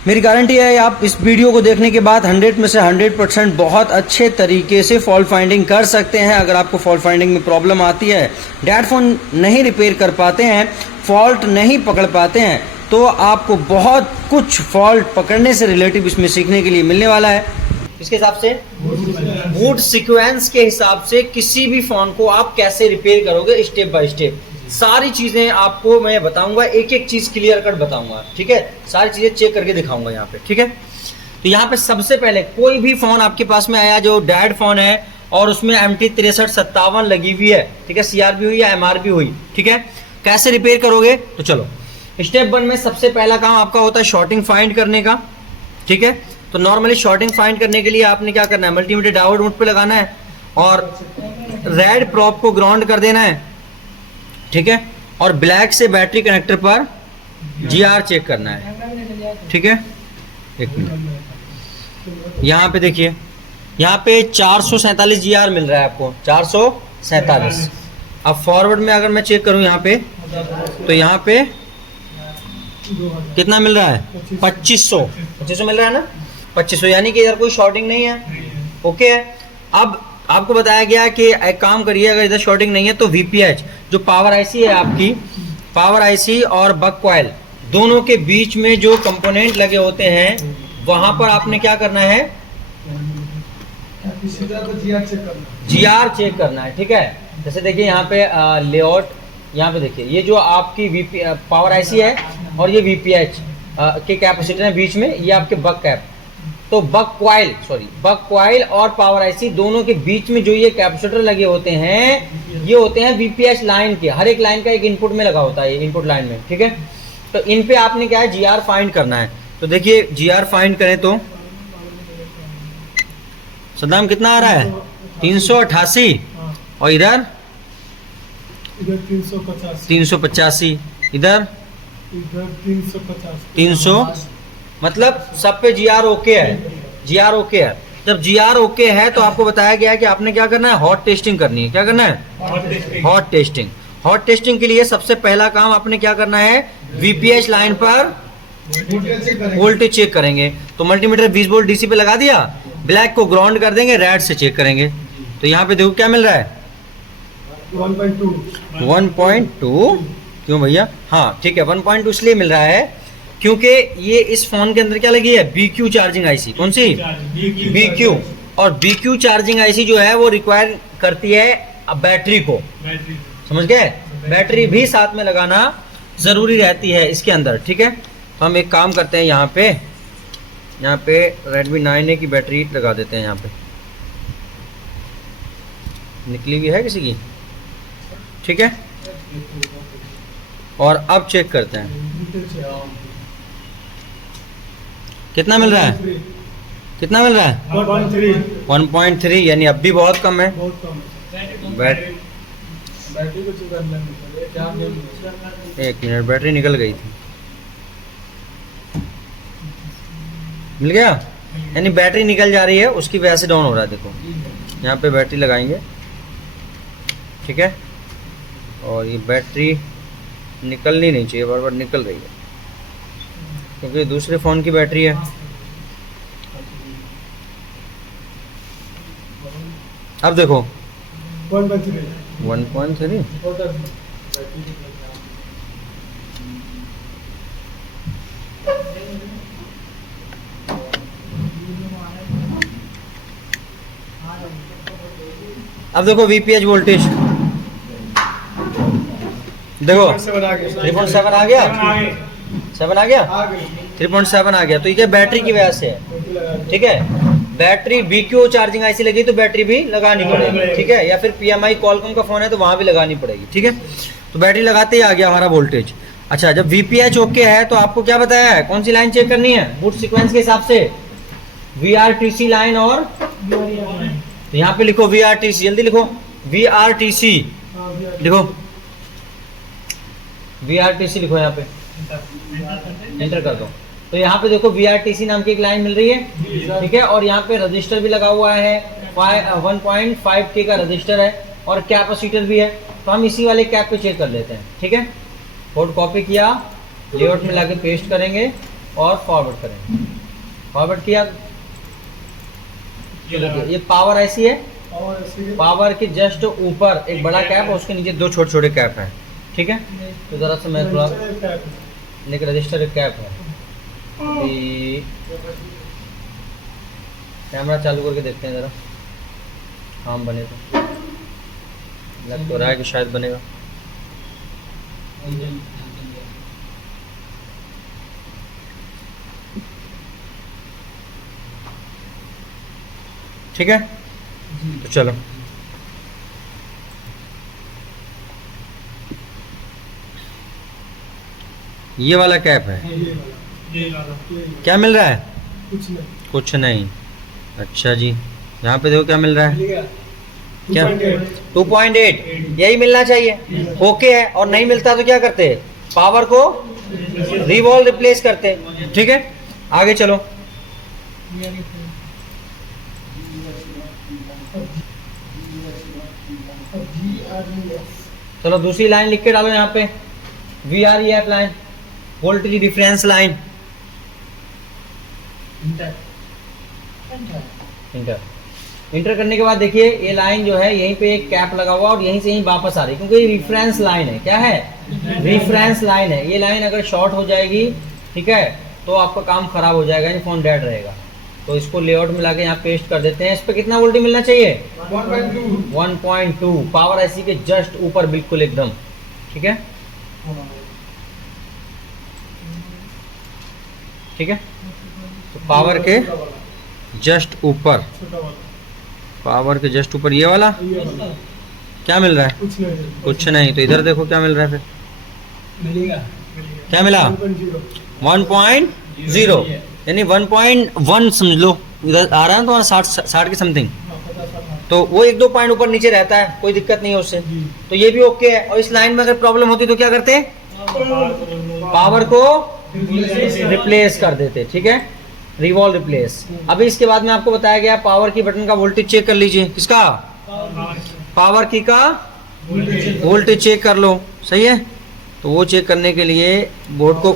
मेरी गारंटी है आप इस वीडियो को देखने के बाद 100 में से 100% बहुत अच्छे तरीके से फॉल्ट फाइंडिंग कर सकते हैं। अगर आपको फॉल्ट फाइंडिंग में प्रॉब्लम आती है, डैड फ़ोन नहीं रिपेयर कर पाते हैं, फॉल्ट नहीं पकड़ पाते हैं, तो आपको बहुत कुछ फॉल्ट पकड़ने से रिलेटिव इसमें सीखने के लिए मिलने वाला है। इसके हिसाब से बूट सीक्वेंस के हिसाब से किसी भी फ़ोन को आप कैसे रिपेयर करोगे स्टेप बाय स्टेप, सारी चीज़ें आपको मैं बताऊंगा, एक एक चीज़ क्लियर कट बताऊंगा, ठीक है। सारी चीज़ें चेक करके दिखाऊंगा यहाँ पे, ठीक है। तो यहाँ पे सबसे पहले कोई भी फ़ोन आपके पास में आया जो डैड फ़ोन है और उसमें MT6357 लगी हुई है, ठीक है, CRB हुई या MRB हुई, ठीक है, कैसे रिपेयर करोगे? तो चलो स्टेप 1 में सबसे पहला काम आपका होता है शॉर्टिंग फाइंड करने का, ठीक है। तो नॉर्मली शॉर्टिंग फाइंड करने के लिए आपने क्या करना है, मल्टीमीटर डायोड मोड पे लगाना है और रेड प्रॉप को ग्राउंड कर देना है, ठीक है, और ब्लैक से बैटरी कनेक्टर पर GR चेक करना है, ठीक है। एक मिनट, यहाँ पे देखिए, यहाँ पे 447 GR मिल रहा है आपको, 447। अब फॉरवर्ड में अगर मैं चेक करूँ यहाँ पे, तो यहाँ पे कितना मिल रहा है, 2500 मिल रहा है ना, 2500, यानी कि इधर कोई शॉर्टिंग नहीं है, ओके है। अब आपको बताया गया कि एक काम करिए, अगर इधर शॉर्टिंग नहीं है तो VPH जो पावर IC है आपकी, पावर IC और बक कॉइल दोनों के बीच में जो कंपोनेंट लगे होते हैं वहां पर आपने क्या करना है, GR चेक करना है, ठीक है। जैसे देखिए यहाँ पे लेआउट, यहाँ पे देखिए ये जो आपकी पावर IC है और ये VPH के कैपेसिटर है बीच में, ये आपके बक कैप, तो बक कॉइल और पावर IC दोनों के बीच में जो ये कैपेसिटर लगे होते हैं, ये होते हैं VPH लाइन के, हर एक लाइन का एक इनपुट में लगा होता है, ये इनपुट लाइन में, ठीक है। तो इन पे आपने क्या है, GR फाइंड करना है। तो देखिए GR फाइंड करें तो सदाम कितना आ रहा है, 388, और इधर 385, इधर 300, मतलब सब पे GR ओके है, GR ओके है। जब GR ओके है तो आपको बताया गया है कि आपने क्या करना है, हॉट टेस्टिंग करनी है। क्या करना है, हॉट टेस्टिंग। हॉट टेस्टिंग के लिए सबसे पहला काम आपने क्या करना है, VPH लाइन पर वोल्टेज चेक करेंगे। तो मल्टीमीटर 20 वोल्ट DC पे लगा दिया, ब्लैक को ग्राउंड कर देंगे, रेड से चेक करेंगे। तो यहाँ पे देखो क्या मिल रहा है, 1.2। क्यों भैया, हाँ ठीक है, 1.2 इसलिए मिल रहा है क्योंकि ये इस फोन के अंदर क्या लगी है, BQ चार्जिंग IC। कौन सी, BQ। और BQ चार्जिंग IC जो है वो रिक्वायर करती है बैटरी को, समझ गए, बैटरी भी साथ में लगाना जरूरी रहती है इसके अंदर, ठीक है। तो हम एक काम करते हैं, यहाँ पे Redmi 9A की बैटरी लगा देते हैं। यहाँ पे निकली हुई है किसी की, ठीक है। और अब चेक करते हैं कितना मिल रहा है, कितना मिल रहा है, 1.3, यानी अब भी बहुत कम है। एक मिनट, बैटरी निकल गई थी, मिल गया, यानी बैटरी निकल जा रही है, उसकी वजह से डाउन हो रहा है। देखो यहाँ पे बैटरी लगाएंगे, ठीक है, और ये बैटरी निकलनी नहीं चाहिए, बार बार निकल रही है क्योंकि दूसरे फ़ोन की बैटरी है। अब देखो 1.3। अब देखो VPH वोल्टेज, देखो 3.7 आ गया, 7 आ गया, 3.7 आ गया। तो ये बैटरी की वजह से है, ठीक है। बैटरी BQ चार्जिंग IC लगी तो बैटरी भी लगानी पड़ेगी, ठीक है, या फिर PMI कॉलकॉम का फोन है तो वहां भी लगानी पड़ेगी, ठीक है। तो बैटरी लगाते ही आ गया हमारा वोल्टेज। अच्छा, जब VPH ओके है तो आपको क्या बताया है, कौन सी लाइन चेक करनी है, बूट सीक्वेंस के हिसाब से VRTC लाइन, और तो यहाँ पे लिखो VRTC, जल्दी लिखो VRTC, लिखो VRTC, लिखो यहाँ पे, एंटर कर दो। तो यहाँ पे देखो VRTC नाम की एक लाइन मिल रही है, ठीक है, और यहाँ पे रजिस्टर भी लगा हुआ है, 1.5K का रजिस्टर है और कैपेसिटर भी है। तो हम इसी वाले कैप पे चेक कर लेते हैं, ठीक है। कोड कॉपी किया, लेआउट में लाके पेस्ट करेंगे और फॉरवर्ड करें। फॉरवर्ड किया, ये पावर ऐसी है, पावर के जस्ट ऊपर एक बड़ा कैप और उसके नीचे 2 छोटे छोटे कैप हैं, ठीक है। तो ज़रा से मैं थोड़ा लेकिन रजिस्टर एक कैप है। कैमरा चालू करके देखते हैं ज़रा, काम बने तो लग तो रहा है कि शायद बनेगा। ठीक है, तो चलो ये वाला कैप है, क्या मिल रहा है? कुछ नहीं। अच्छा जी, यहाँ पे देखो क्या मिल रहा है, क्या 2.8, यही मिलना चाहिए। ओके है, और नहीं मिलता तो क्या करते हैं, पावर को रिवॉल्व रिप्लेस करते हैं। ठीक है, आगे चलो। चलो दूसरी लाइन लिख के डालो यहाँ पे, VREF line, voltage reference line. Inter करने के बाद देखिए ये लाइन जो है यहीं पे एक कैप लगा हुआ और यहीं से यहीं वापस आ रही है, क्योंकि ये रिफरेंस लाइन है। क्या है? रिफरेंस लाइन है। ये लाइन अगर शॉर्ट हो जाएगी, ठीक है, तो आपका काम खराब हो जाएगा, यानी फोन डेड रहेगा। तो इसको लेआउट में लाके यहाँ पेस्ट कर देते हैं। इस पे कितना वोल्टेज मिलना चाहिए? 1.2। पावर ऐसी के जस्ट ऊपर बिल्कुल एकदम, ठीक है। ठीक है, तो पावर के जस्ट ऊपर, पावर के जस्ट ऊपर ये वाला क्या मिल रहा है? कुछ नहीं। तो इधर देखो क्या मिल रहा है, फिर क्या मिला? 1.0, यानी 1.1 समझ लो। इधर आ रहा है तो 60 की समथिंग, तो वो 1-2 पॉइंट ऊपर नीचे रहता है, कोई दिक्कत नहीं है उससे। तो ये भी ओके है। और इस लाइन में अगर प्रॉब्लम होती तो क्या करते? पावर को रिप्लेस कर देते, ठीक है, रिवॉल्व रिप्लेस। अभी इसके बाद में आपको बताया गया पावर की बटन का वोल्टेज चेक कर लीजिए। किसका? पावर की का वोल्टेज चेक कर लो, सही है। तो वो चेक करने के लिए बोर्ड को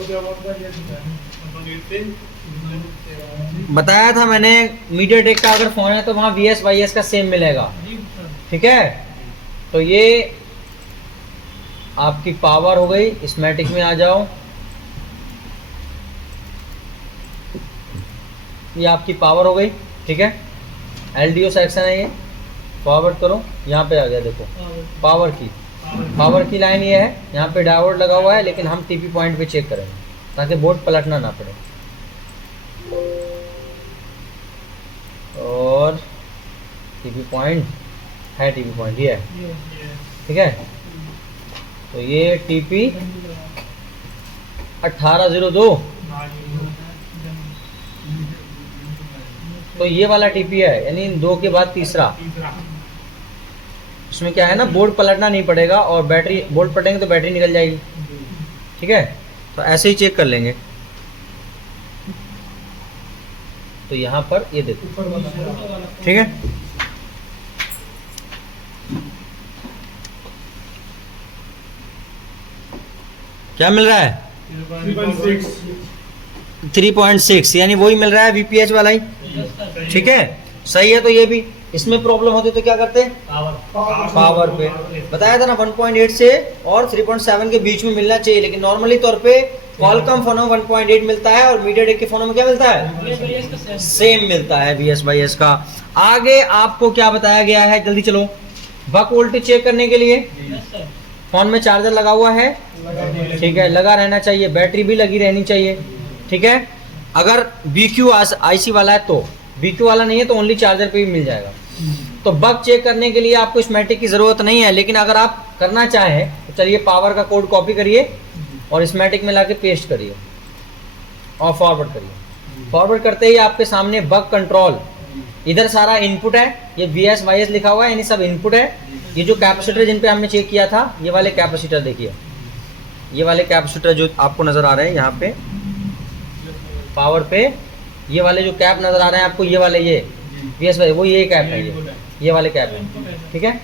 बताया था मैंने, मीडियाटेक का अगर फोन है तो वहाँ VS/YS का सेम मिलेगा, ठीक है। तो ये आपकी पावर हो गई। स्कीमेटिक में आ जाओ, ये आपकी पावर हो गई, ठीक है। LDO सेक्शन है ये, फॉरवर्ड करो, यहाँ पे आ गया देखो पावर की लाइन ये है। यहाँ पे डायोड लगा हुआ है, लेकिन हम TP पॉइंट पे चेक करेंगे ताकि बोर्ड पलटना ना पड़े। और TP पॉइंट है, TP पॉइंट ये है, ठीक है। तो ये TP 1802, तो ये वाला TP है, यानी 2 के बाद तीसरा। इसमें क्या है ना, बोर्ड पलटना नहीं पड़ेगा, और बैटरी, बोर्ड पलटेंगे तो बैटरी निकल जाएगी, ठीक है। तो ऐसे ही चेक कर लेंगे। तो यहाँ पर ये देखो, ठीक है। क्या मिल रहा है? 3.6, यानी वही मिल रहा है, VPH वाला ही, ठीक है, सही है। तो ये भी, इसमें प्रॉब्लम होती तो क्या करते? पावर पे बताया था ना, 1.8 से और 3.7 के बीच में मिलना चाहिए, लेकिन नॉर्मली तौर पे क्वालकॉम फोनों में 1.8 मिलता है और मीडियाटेक के फोनों में क्या मिलता है? सेम मिलता है, VS/YS का। आगे आपको क्या बताया गया है, जल्दी चलो। बक वोल्टेज चेक करने के लिए फोन में चार्जर लगा हुआ है, ठीक है, लगा रहना चाहिए, बैटरी भी लगी रहनी चाहिए, ठीक है। अगर BQ IC वाला है तो, BQ वाला नहीं है तो ओनली चार्जर पे भी मिल जाएगा। तो बग चेक करने के लिए आपको स्कीमेटिक की जरूरत नहीं है, लेकिन अगर आप करना चाहें तो चलिए पावर का कोड कॉपी करिए और स्कीमेटिक में लाके पेस्ट करिए और फॉरवर्ड करिए। फॉरवर्ड करते ही आपके सामने बग कंट्रोल, इधर सारा इनपुट है, ये VS/YS लिखा हुआ है, यानी सब इनपुट है। ये जो कैपेसिटर जिन पे हमने चेक किया था, ये वाले कैपेसिटर देखिए, ये वाले कैपेसिटर जो आपको नजर आ रहे हैं यहाँ पे पावर पे, ये वाले जो कैप नजर आ रहे हैं आपको, ये वाले, ये VS/YS, वो ये कैप है, ये वाले कैप है, ठीक है।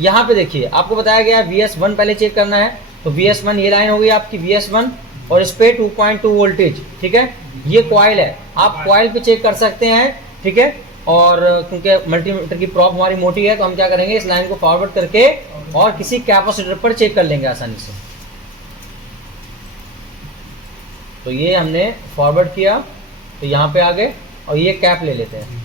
यहाँ पे देखिए आपको बताया गया VS1 पहले चेक करना है, तो VS1 ये लाइन हो गई आपकी, VS1 और इस पे 2.2 वोल्टेज, ठीक है। ये कॉइल है, आप कॉइल पे चेक कर सकते हैं, ठीक है। और क्योंकि मल्टीमीटर की प्रॉप हमारी मोटी है तो हम क्या करेंगे, इस लाइन को फॉरवर्ड करके और किसी कैपेसिटर पर चेक कर लेंगे आसानी से। तो ये हमने फॉरवर्ड किया तो यहाँ पे आ गए और ये कैप ले लेते हैं।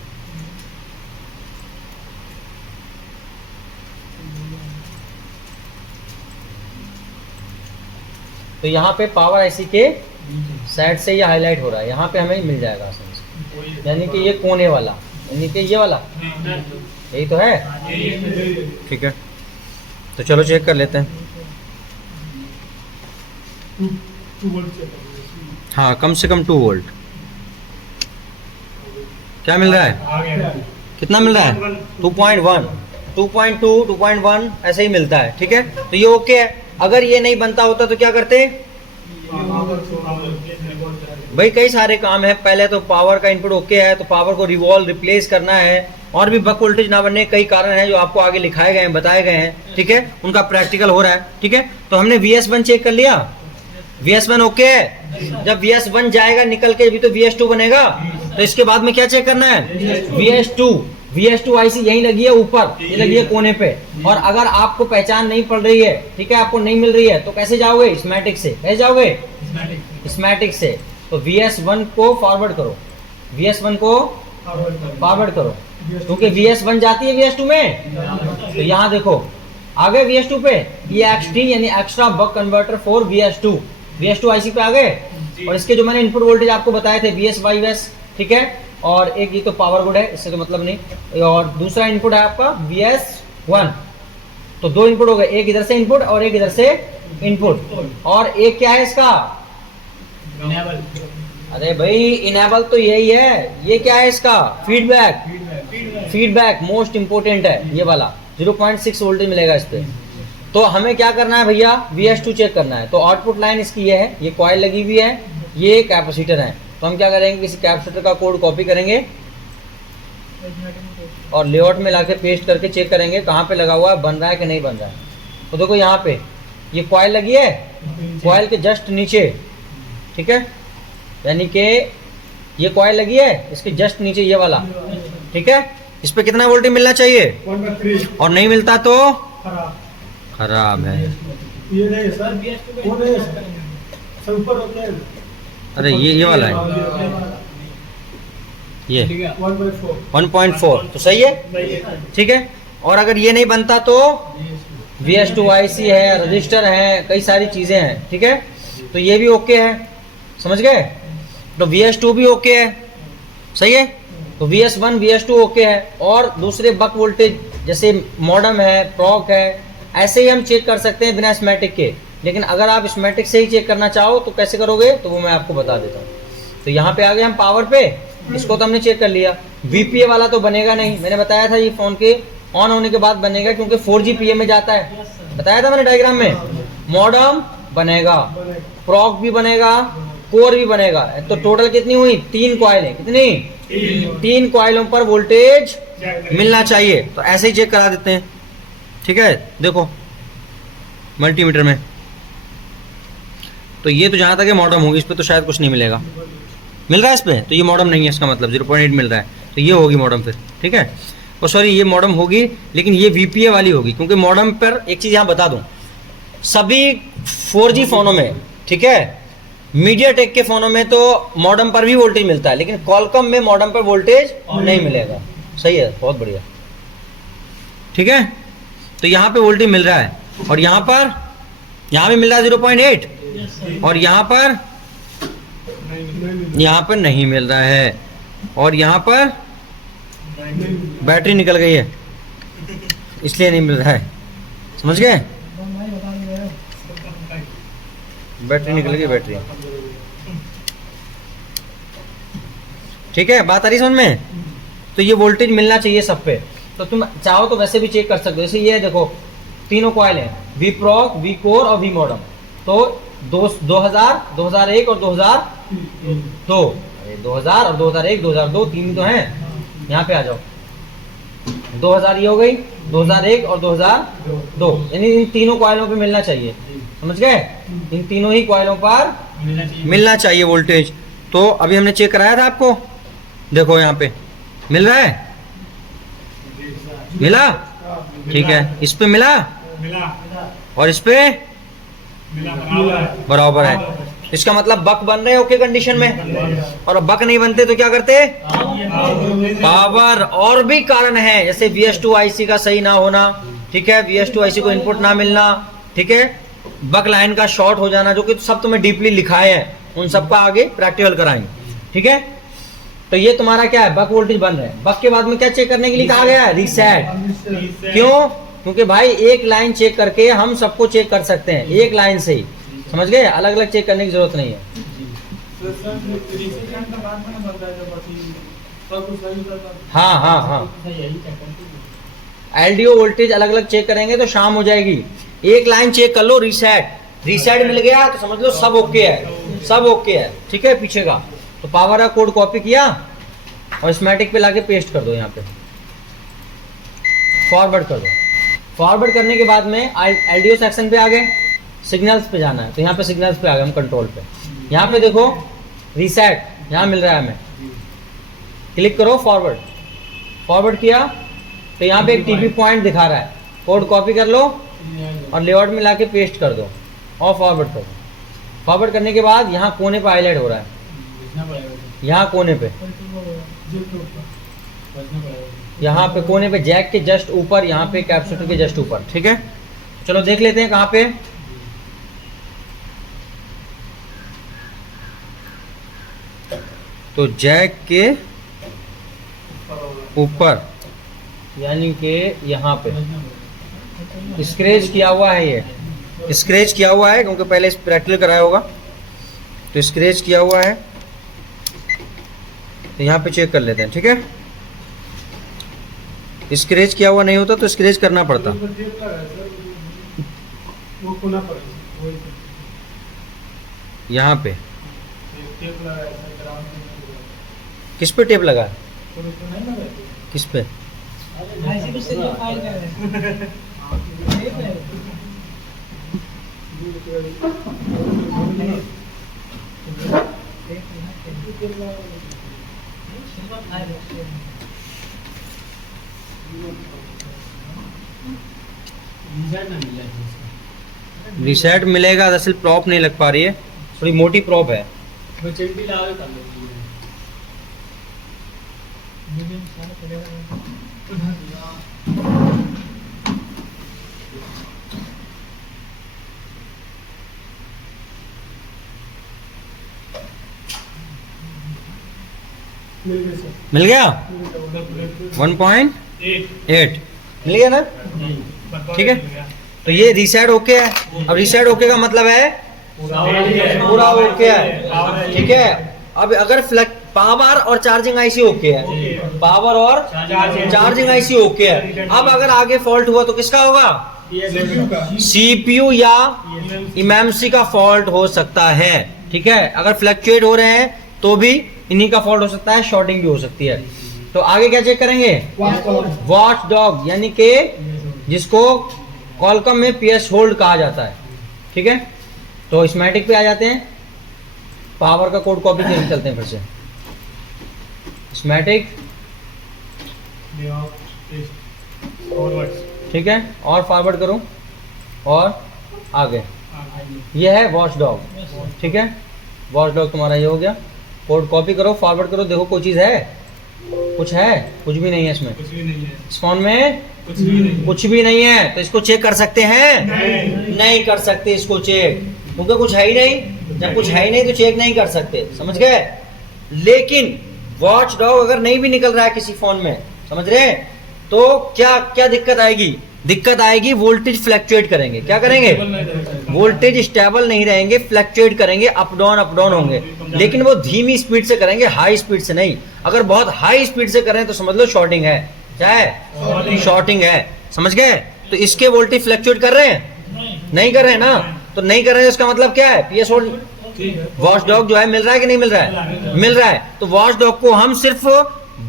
तो यहाँ पे पावर आईसी के साइड से ये हाईलाइट हो रहा है, यहाँ पे हमें मिल जाएगा आसानी से। यानी कि ये कोने वाला, यानी कि ये वाला, यही तो है, ठीक है। तो चलो चेक कर लेते हैं। हाँ, कम से कम 2 वोल्ट। क्या मिल रहा है, कितना मिल रहा है, 2.1, 2.2, 2.1 ऐसे ही मिलता है, ठीक है। तो ये ओके है। अगर ये नहीं बनता होता तो क्या करते भाई, कई सारे काम है। पहले तो पावर का इनपुट ओके है तो पावर को रिवॉल्व रिप्लेस करना है, और भी बक वोल्टेज ना बनने कई कारण हैं जो आपको आगे लिखाए गए हैं, बताए गए हैं, ठीक है। उनका प्रैक्टिकल हो रहा है, ठीक है। तो हमने VS1 चेक कर लिया, VS1 ओके है। जब VS1 जाएगा निकल के भी तो VS2 बनेगा। तो इसके बाद में क्या चेक करना है, VS2 आईसी यही लगी है ऊपर, ये लगी है कोने पे। और अगर आपको पहचान नहीं पड़ रही है, ठीक है, आपको नहीं मिल रही है, तो कैसे जाओगे, स्कीमेटिक से। कैसे जाओगे, स्कीमेटिक से। तो VS1 को फॉरवर्ड करो, VS1 को फॉरवर्ड करो, क्योंकि VS1 जाती है VS2 में। तो यहाँ देखो आ गए VS2 पे, ये XT यानी extra buck converter for VS2 IC पे आ गए। और इसके जो मैंने इनपुट वोल्टेज आपको बताए थे VS, ठीक है। और एक ये तो पावर गुड है, इससे तो मतलब नहीं। और दूसरा इनपुट है आपका VS1। तो 2 इनपुट हो गए, एक इधर से इनपुट और एक इधर से इनपुट। और एक क्या है इसका, इनेबल। अरे भाई इनेबल तो यही है, ये क्या है इसका, फीडबैक मोस्ट इंपोर्टेंट है ये वाला। 0.6 वोल्टेज मिलेगा इस पे। तो हमें क्या करना है भैया, VS2 चेक करना है। तो आउटपुट लाइन इसकी ये है, ये कॉइल लगी हुई है, ये कैपेसिटर है। तो हम क्या करेंगे, किसी कैपेसिटर का कोड कॉपी करेंगे और लेआउट में लाके पेस्ट करके चेक करेंगे कहाँ पे लगा हुआ है, बन रहा है कि नहीं बन रहा है। तो देखो यहाँ पे ये कॉइल लगी है, कॉइल के जस्ट नीचे, ठीक है। यानी कि ये कॉइल लगी है, इसके जस्ट नीचे ये वाला, ठीक है। इस पे कितना वोल्टेज मिलना चाहिए, 1/3, और नहीं मिलता तो खराब है। ये नहीं सर, वो नहीं सर, ऊपर होता है। अरे ये वाला है, ये 1.4 तो सही है, ठीक है। और अगर ये नहीं बनता तो VS2 IC है, रजिस्टर है, कई सारी चीजें हैं, ठीक है। तो ये भी ओके है, समझ गए। तो VS2 भी ओके है, सही है। तो VS1 VS2 ओके है। और दूसरे बक वोल्टेज जैसे मॉडम है, प्रॉक है, ऐसे ही हम चेक कर सकते हैं बिना स्कीमेटिक के। लेकिन अगर आप स्कीमेटिक से ही चेक करना चाहो तो कैसे करोगे, तो वो मैं आपको बता देता हूँ। तो यहाँ पे आ गए हम पावर पे, इसको तो हमने चेक कर लिया। VPA वाला तो बनेगा नहीं, मैंने बताया था ये फोन के ऑन होने के बाद बनेगा, क्योंकि 4G PA में जाता है, बताया था मैंने डायग्राम में। मॉडम बनेगा, प्रॉक भी बनेगा, कोर भी बनेगा। तो टोटल कितनी हुई, 3 कॉइलें, कितनी, 3 कॉइलों पर वोल्टेज मिलना चाहिए। तो ऐसे ही चेक करा देते हैं, ठीक है। देखो मल्टीमीटर में तो ये तो जहां तक है मॉडम होगी, इस पे तो शायद कुछ नहीं मिलेगा। मिल रहा है इस पे, तो ये मॉडम नहीं है, इसका मतलब 0.8 मिल रहा है, तो ये होगी मॉडम फिर, ठीक है। और सॉरी ये मॉडम होगी, लेकिन ये VPA वाली होगी, क्योंकि मॉडम पर एक चीज यहाँ बता दूं, सभी 4G फोनों में, ठीक है, मीडियाटेक के फोनों में तो मॉडम पर भी वोल्टेज मिलता है, लेकिन कॉलकॉम में मॉडम पर वोल्टेज नहीं मिलेगा। सही है, बहुत बढ़िया, ठीक है। तो यहाँ पे वोल्टेज मिल रहा है, और यहाँ भी मिल रहा है 0.8, और यहाँ पर नहीं मिल रहा है, और यहाँ पर बैटरी निकल गई है इसलिए नहीं मिल रहा है, समझ गए। बैटरी निकल गई, बैटरी, ठीक है। बात आ रही समझ में। तो ये वोल्टेज मिलना चाहिए सब पे। तो तुम चाहो तो वैसे भी चेक कर सकते हो, जैसे ये देखो तीनों कॉइल हैं, VPROC, VCore और VMODEM। तो 2000, 2001 और 2002, 2000 और 2001, 2002 तीन तो हैं। यहाँ पे आ जाओ, 2000 ये हो गई, 2001 और 2002, यानी इन तीनों कॉइलों पे मिलना चाहिए। समझ गए? इन तीनों ही कॉइलों पर मिलना चाहिए वोल्टेज। तो अभी हमने चेक कराया था आपको, देखो यहाँ पे मिल रहा है, मिला, ठीक है। इस पे मिला और इस पे बराबर है। इसका मतलब बक बन रहे हैं ओके कंडीशन में, और बक नहीं बनते तो क्या करते? पावर। और भी कारण है, जैसे VS2 IC का सही ना होना, ठीक है, VS2 IC को इनपुट ना मिलना, ठीक है, बक लाइन का शॉर्ट हो जाना, जो कि सब तुम्हें डीपली लिखाए हैं, उन सबका आगे प्रैक्टिकल कराएंगे, ठीक है। तो ये तुम्हारा क्या है, बक वोल्टेज बन रहा है। बक के बाद में क्या चेक करने के लिए कहा गया है? रीसेट। क्यों? क्योंकि भाई एक लाइन चेक करके हम सबको चेक कर सकते हैं, एक लाइन से ही, समझ गए? अलग अलग चेक करने की जरूरत नहीं है। हाँ हाँ हाँ, LDO वोल्टेज अलग अलग चेक करेंगे तो शाम हो जाएगी। एक लाइन चेक कर लो, रीसेट मिल गया तो समझ लो सब ओके है, सब ओके है, ठीक है। पीछे का तो पावर का कोड कॉपी किया और स्कीमेटिक पे लाके पेस्ट कर दो, यहाँ पे फॉरवर्ड कर दो। फॉरवर्ड करने के बाद में LDO सेक्शन पे आ गए, सिग्नल्स पे जाना है, तो यहाँ पे सिग्नल्स पे आ गए हम, कंट्रोल पे। यहाँ पे देखो रीसेट, यहाँ मिल रहा है हमें, क्लिक करो, फॉरवर्ड किया तो यहाँ पे एक TP पॉइंट दिखा रहा है, कोड कॉपी कर लो और लेआउट में लाके पेस्ट कर दो और फॉरवर्ड कर दो। फॉरवर्ड करने के बाद यहाँ कोने पे हाईलाइट हो रहा है, यहाँ कोने पे, यहाँ पे कोने पे जैक के जस्ट ऊपर, यहाँ पे कैपेसिटर के जस्ट ऊपर, ठीक है। चलो देख लेते हैं कहाँ पे। तो जैक के ऊपर, यानी कि यहाँ पे स्क्रैच किया हुआ है, ये स्क्रैच किया हुआ है क्योंकि पहले इस प्रैक्टिकल कराया होगा, तो स्क्रैच किया हुआ है, तो यहाँ पे चेक कर लेते हैं, ठीक है। स्क्रैच किया हुआ नहीं होता तो स्क्रैच करना पड़ता। यहाँ पे किस पे टेप लगा है? किस पे? रीसेट मिलेगा, दरअसल प्रॉप नहीं लग पा रही है, थोड़ी मोटी प्रॉप है। मिल गया 1.8 मिल गया ना, ठीक है। तो ये रीसेट ओके है। अब रीसेट ओके का मतलब है पूरा ओके है, ठीक है। अब अगर पावर और चार्जिंग आईसी ओके है, पावर और चार्जिंग आईसी ओके है, अब अगर आगे फॉल्ट हुआ तो किसका होगा? CPU या इमएमसी का फॉल्ट हो सकता है, ठीक है। अगर फ्लक्चुएट हो रहे हैं तो भी इन्हीं का फॉल्ट हो सकता है, शॉर्टिंग भी हो सकती है। तो आगे क्या चेक करेंगे? वॉच डॉग, यानी कि जिसको कॉलकॉम में PS होल्ड कहा जाता है, ठीक है। तो स्कीमेटिक पे आ जाते हैं, पावर का कोड कॉपी करके चलते हैं फिर से। स्कीमेटिक, ठीक है, और फॉरवर्ड करूं और आगे ये है वॉच डॉग, ठीक है। वॉच डॉग तुम्हारा ये हो गया, कोड कॉपी करो, फॉरवर्ड करो, देखो कोई चीज है, कुछ है? कुछ भी नहीं है इसमें, कुछ भी नहीं है इस फोन में, कुछ भी नहीं है। तो इसको चेक कर सकते हैं? नहीं कर सकते इसको चेक, क्योंकि कुछ है ही नहीं। जब कुछ है ही नहीं तो चेक नहीं कर सकते, समझ गए। लेकिन वॉच डॉग अगर नहीं भी निकल रहा है किसी फोन में, समझ रहे हैं, तो क्या क्या दिक्कत आएगी? दिक्कत आएगी, वोल्टेज फ्लक्चुएट करेंगे। क्या करेंगे? वोल्टेज स्टेबल नहीं रहेंगे, फ्लक्चुएट करेंगे, अप डाउन होंगे। लेकिन वो धीमी स्पीड से करेंगे, हाई स्पीड से नहीं। अगर बहुत हाई स्पीड से करें तो समझ लो शॉर्टिंग है। क्या है? शॉर्टिंग है, समझ गए। तो इसके वोल्टेज फ्लक्चुएट कर रहे हैं? नहीं कर रहे हैं ना। तो नहीं कर रहे हैं, इसका मतलब क्या है? PS होल्ड वॉच डॉग जो है मिल रहा है कि नहीं मिल रहा है? मिल रहा है। तो वॉच डॉग को हम सिर्फ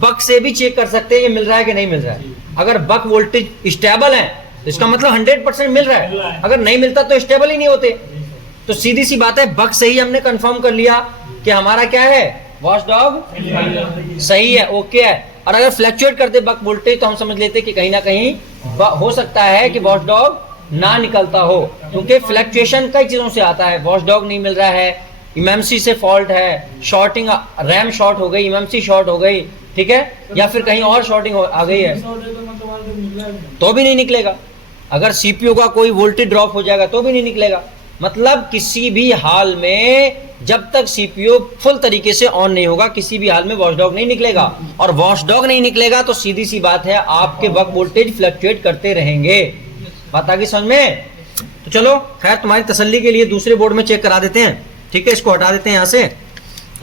बग से भी चेक कर सकते हैं ये मिल रहा है कि नहीं मिल रहा है। अगर बक वोल्टेज स्टेबल है तो इसका मतलब 100% मिल रहा है, अगर नहीं मिलता तो स्टेबल ही नहीं होते। तो सीधी सी बात है, बक सही हमने कंफर्म कर लिया कि हमारा क्या है, वॉचडॉग सही है, ओके है। और अगर फ्लक्चुएट करते बक वोल्टेज तो हम समझ लेते कि कहीं ना कहीं हो सकता है कि वॉचडॉग ना निकलता हो, क्योंकि फ्लक्चुएशन कई चीजों से आता है। वॉचडॉग नहीं मिल रहा है, इमएमसी से फॉल्ट है, शॉर्टिंग, रैम शॉर्ट हो गई, इमएमसी शॉर्ट हो गई, ठीक है, या फिर कहीं और शॉर्टिंग आ गई है तो भी नहीं निकलेगा। अगर सीपीयू का कोई वोल्टेज ड्रॉप हो जाएगा तो भी नहीं निकलेगा। मतलब किसी भी हाल में जब तक सीपीयू फुल तरीके से ऑन नहीं होगा, किसी भी हाल में वॉचडॉग नहीं निकलेगा। और वॉचडॉग नहीं निकलेगा तो सीधी सी बात है, आपके बक वोल्टेज फ्लक्चुएट करते रहेंगे। बात आ गई समझ में? तो चलो खैर, तुम्हारी तसल्ली के लिए दूसरे बोर्ड में चेक करा देते हैं, ठीक है, इसको हटा देते हैं यहाँ से।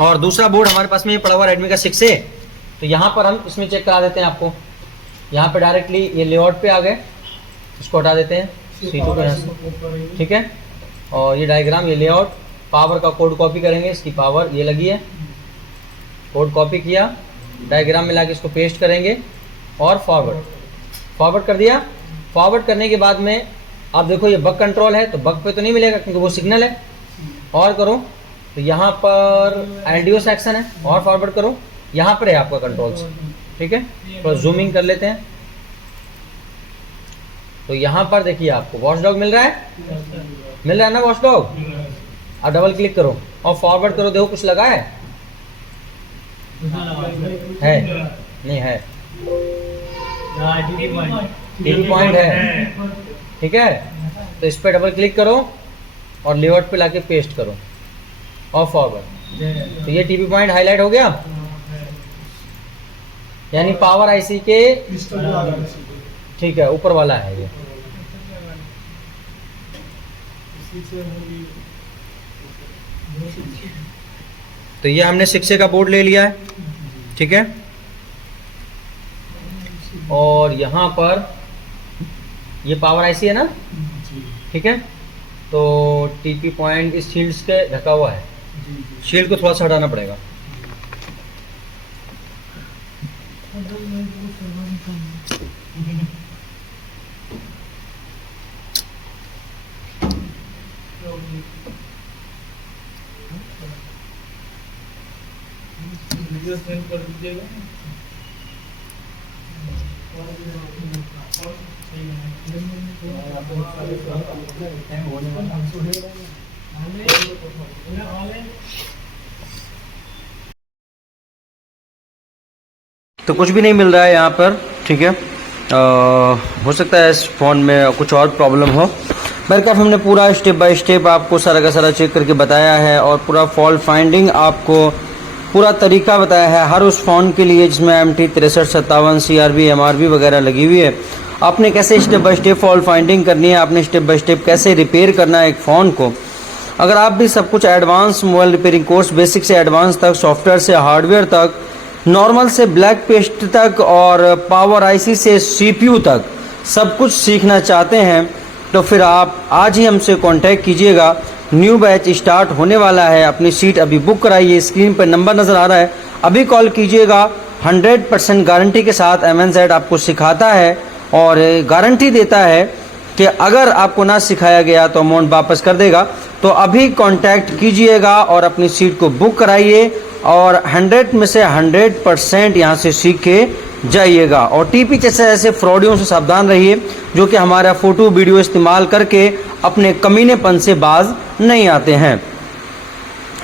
और दूसरा बोर्ड हमारे पास में पड़ा हुआ Redmi का 6A, तो यहाँ पर हम इसमें चेक करा देते हैं आपको। यहाँ पे डायरेक्टली ये लेआउट पे आ गए, इसको हटा देते हैं C2 पे, ठीक है। और ये डायग्राम, ये लेआउट, पावर का कोड कॉपी करेंगे, इसकी पावर ये लगी है, कोड कॉपी किया, डायग्राम में लाके इसको पेस्ट करेंगे और फॉरवर्ड कर दिया। फॉरवर्ड करने के बाद में आप देखो ये बक कंट्रोल है, तो बक पे तो नहीं मिलेगा क्योंकि वो सिग्नल है। और करो तो यहाँ पर LDO सेक्शन है, और फॉरवर्ड करो, यहाँ पर है आपका कंट्रोल्स, ठीक है। तो जूमिंग कर लेते हैं, तो यहाँ पर देखिए आपको वॉचडॉग मिल रहा है ना वॉचडॉग। अब डबल क्लिक करो और फॉरवर्ड करो, देखो कुछ लगा है नहीं है, टीवी पॉइंट है, ठीक है। तो इस पर डबल क्लिक करो और लेआउट पे लाके पेस्ट करो और फॉरवर्ड, तो ये टीवी पॉइंट हाईलाइट हो गया, यानी पावर आईसी के, ठीक है, ऊपर वाला है ये। तो ये हमने 6A का बोर्ड ले लिया है, ठीक है। और यहाँ पर ये पावर आईसी है ना, ठीक है। तो टीपी पॉइंट इस शील्ड के ढका हुआ है, शील्ड को थोड़ा सा हटाना पड़ेगा। वीडियो सेंड कर दीजिएगा। तो कुछ भी नहीं मिल रहा है यहाँ पर, ठीक है। हो सकता है इस फ़ोन में कुछ और प्रॉब्लम हो। बहरकैफ हमने पूरा स्टेप बाय स्टेप आपको सारा का सारा चेक करके बताया है, और पूरा फॉल्ट फाइंडिंग आपको पूरा तरीका बताया है हर उस फ़ोन के लिए जिसमें MT 6357 CRB MRB वगैरह लगी हुई है। आपने कैसे step by step fault finding करनी है, आपने स्टेप बाय स्टेप कैसे रिपेयर करना है एक फ़ोन को। अगर आप भी सब कुछ advance mobile repairing course, basic से एडवांस तक, सॉफ्टवेयर से हार्डवेयर तक, नॉर्मल से ब्लैक पेस्ट तक और पावर आईसी से CPU तक सब कुछ सीखना चाहते हैं, तो फिर आप आज ही हमसे कांटेक्ट कीजिएगा। न्यू बैच स्टार्ट होने वाला है, अपनी सीट अभी बुक कराइए, स्क्रीन पर नंबर नज़र आ रहा है, अभी कॉल कीजिएगा। 100% गारंटी के साथ MNZ आपको सिखाता है और गारंटी देता है कि अगर आपको ना सिखाया गया तो अमाउंट वापस कर देगा। तो अभी कांटेक्ट कीजिएगा और अपनी सीट को बुक कराइए, और 100 में से 100% यहाँ से सीख के जाइएगा। और टीपी जैसे ऐसे फ्रॉडियों से सावधान रहिए जो कि हमारा फ़ोटो वीडियो इस्तेमाल करके अपने कमीनेपन से बाज नहीं आते हैं।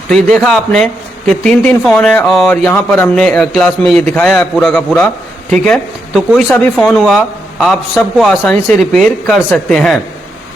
तो ये देखा आपने कि 3 फ़ोन है, और यहाँ पर हमने क्लास में ये दिखाया है पूरा का पूरा, ठीक है। तो कोई सा भी फ़ोन हुआ आप सबको आसानी से रिपेयर कर सकते हैं।